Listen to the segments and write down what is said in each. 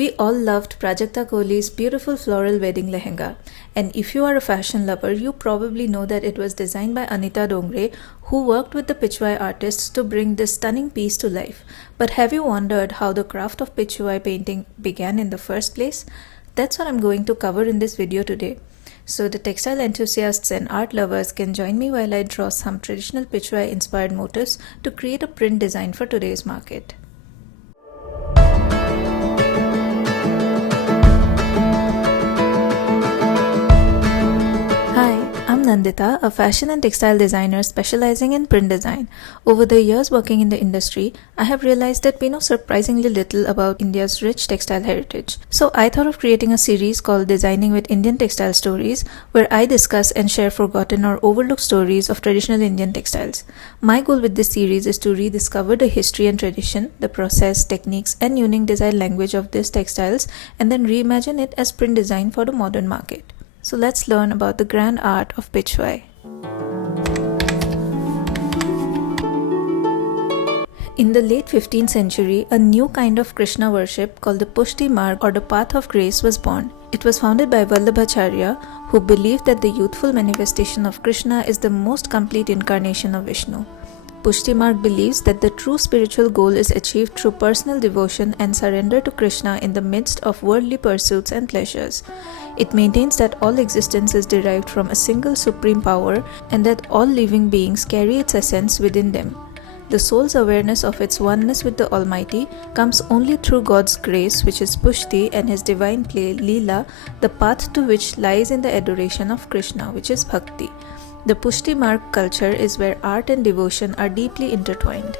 We all loved Prajakta Kohli's beautiful floral wedding lehenga, and if you are a fashion lover, you probably know that it was designed by Anita Dongre, who worked with the Pichhvai artists to bring this stunning piece to life. But have you wondered how the craft of Pichhvai painting began in the first place? That's what I'm going to cover in this video today. So the textile enthusiasts and art lovers can join me while I draw some traditional Pichhvai inspired motifs to create a print design for today's market. I'm Nandita, a fashion and textile designer specializing in print design. Over the years working in the industry, I have realized that we know surprisingly little about India's rich textile heritage. So I thought of creating a series called Designing with Indian Textile Stories, where I discuss and share forgotten or overlooked stories of traditional Indian textiles. My goal with this series is to rediscover the history and tradition, the process, techniques, and unique design language of these textiles, and then reimagine it as print design for the modern market. So let's learn about the grand art of Pichhvai. In the late 15th century, a new kind of Krishna worship called the Pushti Marg or the Path of Grace was born. It was founded by Vallabhacharya, who believed that the youthful manifestation of Krishna is the most complete incarnation of Vishnu. Pushti Marg believes that the true spiritual goal is achieved through personal devotion and surrender to Krishna in the midst of worldly pursuits and pleasures. It maintains that all existence is derived from a single supreme power and that all living beings carry its essence within them. The soul's awareness of its oneness with the Almighty comes only through God's grace, which is Pushti, and His divine play, Leela, the path to which lies in the adoration of Krishna, which is Bhakti. The Pushti Marg culture is where art and devotion are deeply intertwined.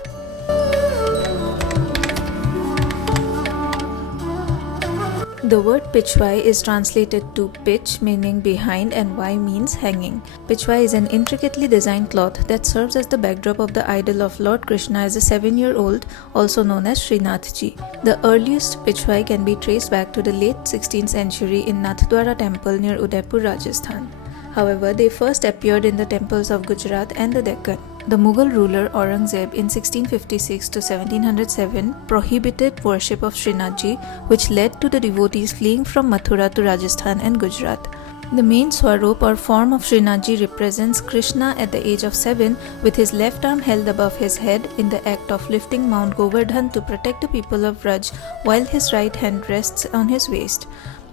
The word Pichhvai is translated to pitch, meaning behind, and vai means hanging. Pichhvai is an intricately designed cloth that serves as the backdrop of the idol of Lord Krishna as a 7-year-old, also known as Srinathji. The earliest Pichhvai can be traced back to the late 16th century in Nathdwara temple near Udaipur, Rajasthan. However, they first appeared in the temples of Gujarat and the Deccan. The Mughal ruler Aurangzeb in 1656 to 1707 prohibited worship of Srinathji, which led to the devotees fleeing from Mathura to Rajasthan and Gujarat. The main swarup or form of Srinathji represents Krishna at the age of 7 with his left arm held above his head in the act of lifting Mount Govardhan to protect the people of Braj while his right hand rests on his waist.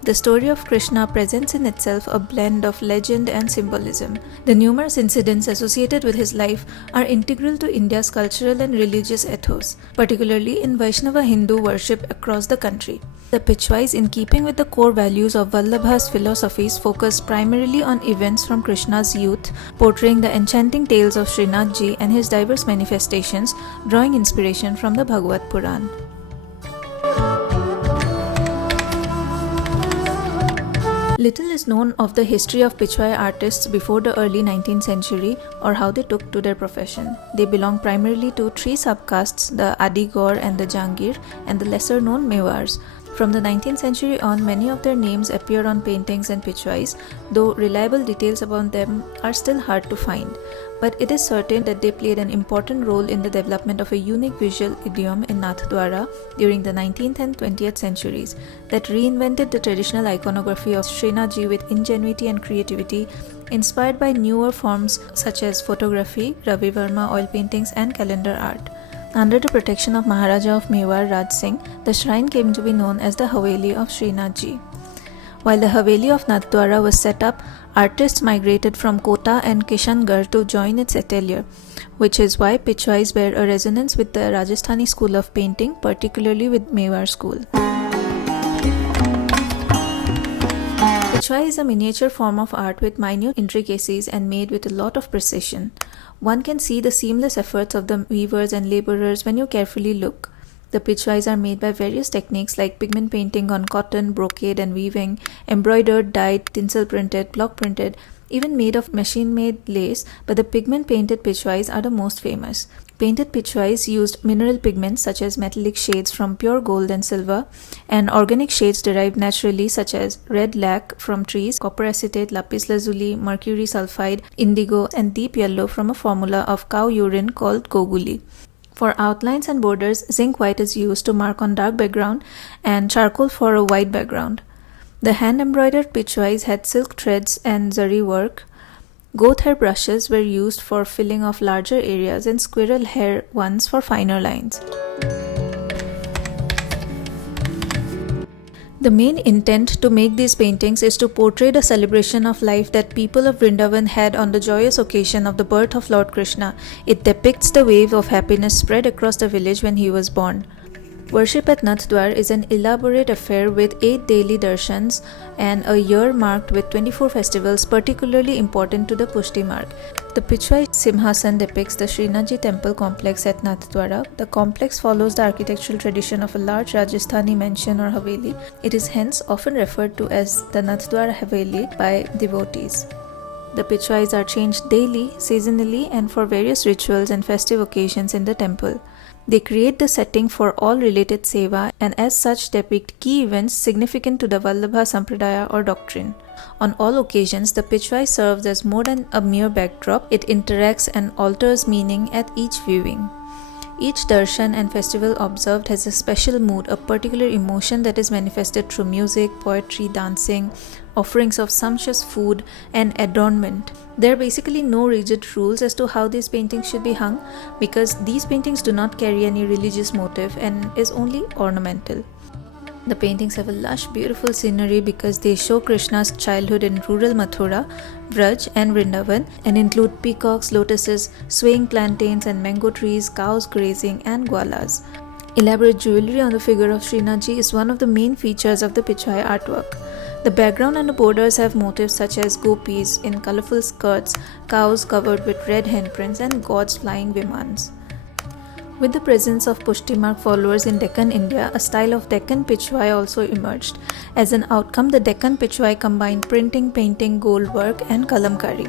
The story of Krishna presents in itself a blend of legend and symbolism. The numerous incidents associated with his life are integral to India's cultural and religious ethos, particularly in Vaishnava Hindu worship across the country. The Pichhvais, in keeping with the core values of Vallabha's philosophies, focus primarily on events from Krishna's youth, portraying the enchanting tales of Srinathji and his diverse manifestations, drawing inspiration from the Bhagavad Puran. Little is known of the history of Pichhvai artists before the early 19th century or how they took to their profession. They belong primarily to three subcastes, the Adigaur and the Jangir, and the lesser known Mewars. From the 19th century on, many of their names appear on paintings and Pichhvais, though reliable details about them are still hard to find. But it is certain that they played an important role in the development of a unique visual idiom in Nathdwara during the 19th and 20th centuries that reinvented the traditional iconography of Srinathji with ingenuity and creativity, inspired by newer forms such as photography, Ravi Verma oil paintings, and calendar art. Under the protection of Maharaja of Mewar Raj Singh, the shrine came to be known as the Haveli of Srinathji. While the Haveli of Nathdwara was set up, artists migrated from Kota and Kishangarh to join its atelier, which is why Pichhvais bear a resonance with the Rajasthani school of painting, particularly with Mewar school. Pichhvai is a miniature form of art with minute intricacies and made with a lot of precision. One can see the seamless efforts of the weavers and laborers when you carefully look. The Pichhvais are made by various techniques like pigment painting on cotton, brocade and weaving, embroidered, dyed, tinsel printed, block printed, even made of machine-made lace, but the pigment-painted Pichhvais are the most famous. Painted Pichhvais used mineral pigments such as metallic shades from pure gold and silver, and organic shades derived naturally such as red lac from trees, copper acetate, lapis lazuli, mercury sulfide, indigo, and deep yellow from a formula of cow urine called goguli. For outlines and borders, zinc white is used to mark on dark background and charcoal for a white background. The hand-embroidered Pichhvais had silk threads and zari work. Goat hair brushes were used for filling of larger areas and squirrel hair ones for finer lines. The main intent to make these paintings is to portray the celebration of life that people of Vrindavan had on the joyous occasion of the birth of Lord Krishna. It depicts the wave of happiness spread across the village when he was born. Worship at Nathdwara is an elaborate affair with 8 daily darshans and a year marked with 24 festivals particularly important to the Pushti mark. The Pichhvai Simhasan depicts the Srinathji temple complex at Nathdwara. The complex follows the architectural tradition of a large Rajasthani mansion or haveli. It is hence often referred to as the Nathdwara Haveli by devotees. The Pichhvais are changed daily, seasonally, and for various rituals and festive occasions in the temple. They create the setting for all related seva and as such depict key events significant to the Vallabha Sampradaya or doctrine. On all occasions, the Pichhvai serves as more than a mere backdrop. It interacts and alters meaning at each viewing. Each darshan and festival observed has a special mood, a particular emotion that is manifested through music, poetry, dancing, offerings of sumptuous food, and adornment. There are basically no rigid rules as to how these paintings should be hung because these paintings do not carry any religious motive and is only ornamental. The paintings have a lush, beautiful scenery because they show Krishna's childhood in rural Mathura, Braj and Vrindavan and include peacocks, lotuses, swaying plantains and mango trees, cows grazing and gwalas. Elaborate jewelry on the figure of Srinathji is one of the main features of the Pichhvai artwork. The background and the borders have motifs such as gopis in colorful skirts, cows covered with red handprints and gods flying vimans. With the presence of Pushti mark followers in Deccan India, a style of Deccan Pichhvai also emerged. As an outcome, the Deccan Pichhvai combined printing, painting, gold work and kalamkari.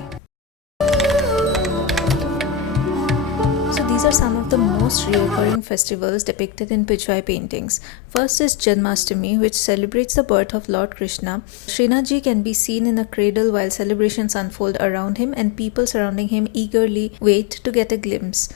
So these are some of the most recurring festivals depicted in Pichhvai paintings. First is Janmashtami, which celebrates the birth of Lord Krishna. Srinathji can be seen in a cradle while celebrations unfold around him and people surrounding him eagerly wait to get a glimpse.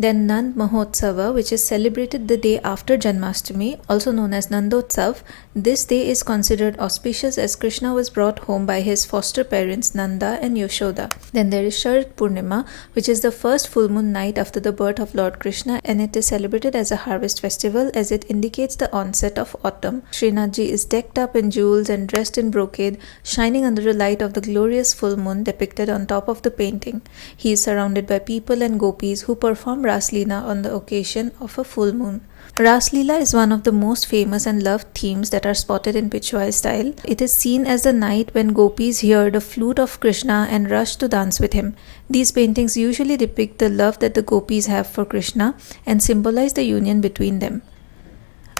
Then Nand Mahotsava, which is celebrated the day after Janmashtami, also known as Nandotsav. This day is considered auspicious as Krishna was brought home by his foster parents Nanda and Yashoda. Then there is Sharad Purnima, which is the first full moon night after the birth of Lord Krishna, and it is celebrated as a harvest festival as it indicates the onset of autumn. Srinathji is decked up in jewels and dressed in brocade, shining under the light of the glorious full moon depicted on top of the painting. He is surrounded by people and gopis who perform Ras Leela on the occasion of a full moon. Ras Leela is one of the most famous and loved themes that are spotted in Pichhvai style. It is seen as the night when gopis hear the flute of Krishna and rush to dance with him. These paintings usually depict the love that the gopis have for Krishna and symbolize the union between them.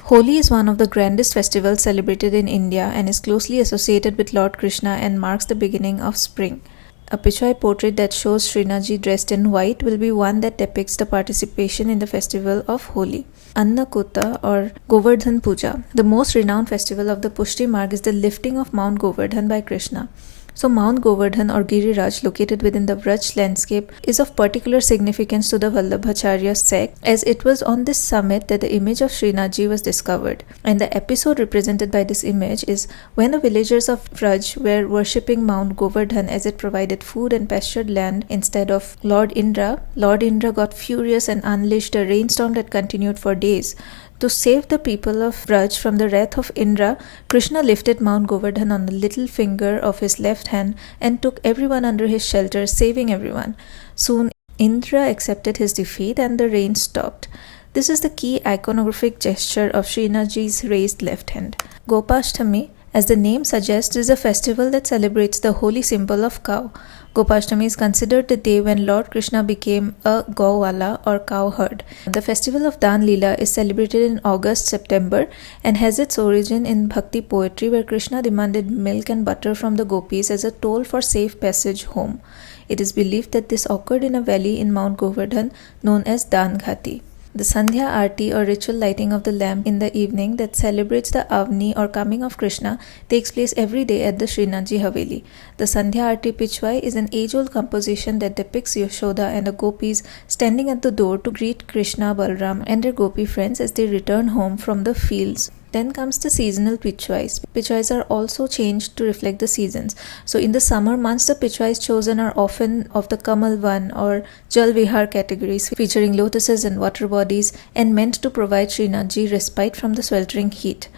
Holi is one of the grandest festivals celebrated in India and is closely associated with Lord Krishna and marks the beginning of spring. A Pichhvai portrait that shows Srinathji dressed in white will be one that depicts the participation in the festival of Holi. Annakutta or Govardhan Puja. The most renowned festival of the Pushti mark is the lifting of Mount Govardhan by Krishna. So Mount Govardhan or Giriraj, located within the Vraj landscape, is of particular significance to the Vallabhacharya sect as it was on this summit that the image of Srinathji was discovered. And the episode represented by this image is when the villagers of Vraj were worshipping Mount Govardhan as it provided food and pastured land instead of Lord Indra. Lord Indra got furious and unleashed a rainstorm that continued for days. To save the people of Vraj from the wrath of Indra, Krishna lifted Mount Govardhan on the little finger of his left hand and took everyone under his shelter, saving everyone. Soon Indra accepted his defeat and the rain stopped. This is the key iconographic gesture of Srinathji's raised left hand. Gopashtami, as the name suggests, is a festival that celebrates the holy symbol of cow. Gopashtami is considered the day when Lord Krishna became a Gowala or cow herd. The festival of Dan Leela is celebrated in August-September and has its origin in Bhakti poetry where Krishna demanded milk and butter from the gopis as a toll for safe passage home. It is believed that this occurred in a valley in Mount Govardhan known as Dan Ghati. The Sandhya Aarti or ritual lighting of the lamp in the evening that celebrates the Avni or coming of Krishna takes place every day at the Srinathji Haveli. The Sandhya Aarti Pichhvai is an age-old composition that depicts Yashoda and the gopis standing at the door to greet Krishna, Balram and their gopi friends as they return home from the fields. Then comes the seasonal Pichhvais. Pichhvais are also changed to reflect the seasons. So in the summer months, the Pichhvais chosen are often of the Kamal Van or Jal Vihar categories, featuring lotuses and water bodies and meant to provide Srinathji respite from the sweltering heat.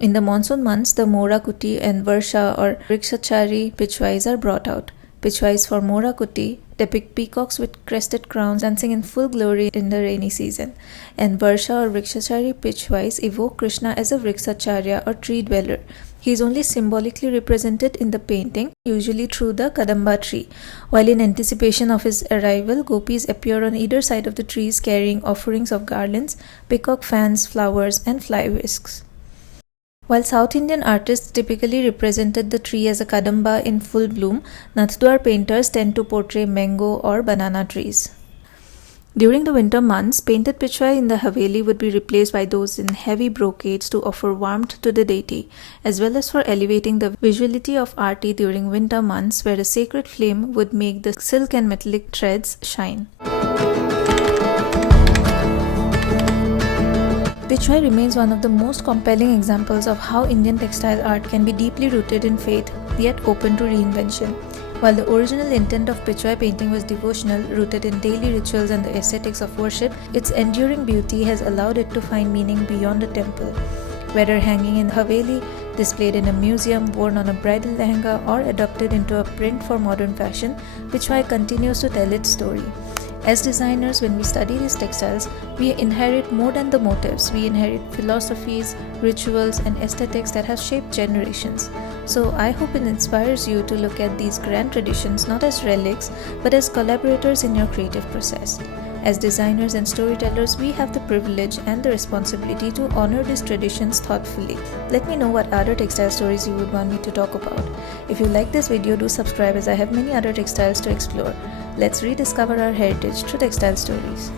In the monsoon months, the Mora Kuti and Varsha or Rikshachari Pichhvais are brought out. Pichhvais for Mora Kuti depict peacocks with crested crowns dancing in full glory in the rainy season. And Varsha or Vrikshachari Pichhvais evoke Krishna as a Vrikshacharya or tree dweller. He is only symbolically represented in the painting, usually through the Kadamba tree. While in anticipation of his arrival, gopis appear on either side of the trees carrying offerings of garlands, peacock fans, flowers, and fly whisks. While South Indian artists typically represented the tree as a kadamba in full bloom, Nathdwara painters tend to portray mango or banana trees. During the winter months, painted Pichhvai in the Haveli would be replaced by those in heavy brocades to offer warmth to the deity, as well as for elevating the visuality of Aarti during winter months where a sacred flame would make the silk and metallic threads shine. Pichhvai remains one of the most compelling examples of how Indian textile art can be deeply rooted in faith, yet open to reinvention. While the original intent of Pichhvai painting was devotional, rooted in daily rituals and the aesthetics of worship, its enduring beauty has allowed it to find meaning beyond the temple. Whether hanging in Haveli, displayed in a museum, worn on a bridal lehenga, or adopted into a print for modern fashion, Pichhvai continues to tell its story. As designers, when we study these textiles, we inherit more than the motifs. We inherit philosophies, rituals, and aesthetics that have shaped generations. So I hope it inspires you to look at these grand traditions not as relics, but as collaborators in your creative process. As designers and storytellers, we have the privilege and the responsibility to honor these traditions thoughtfully. Let me know what other textile stories you would want me to talk about. If you like this video, do subscribe as I have many other textiles to explore. Let's rediscover our heritage through textile stories.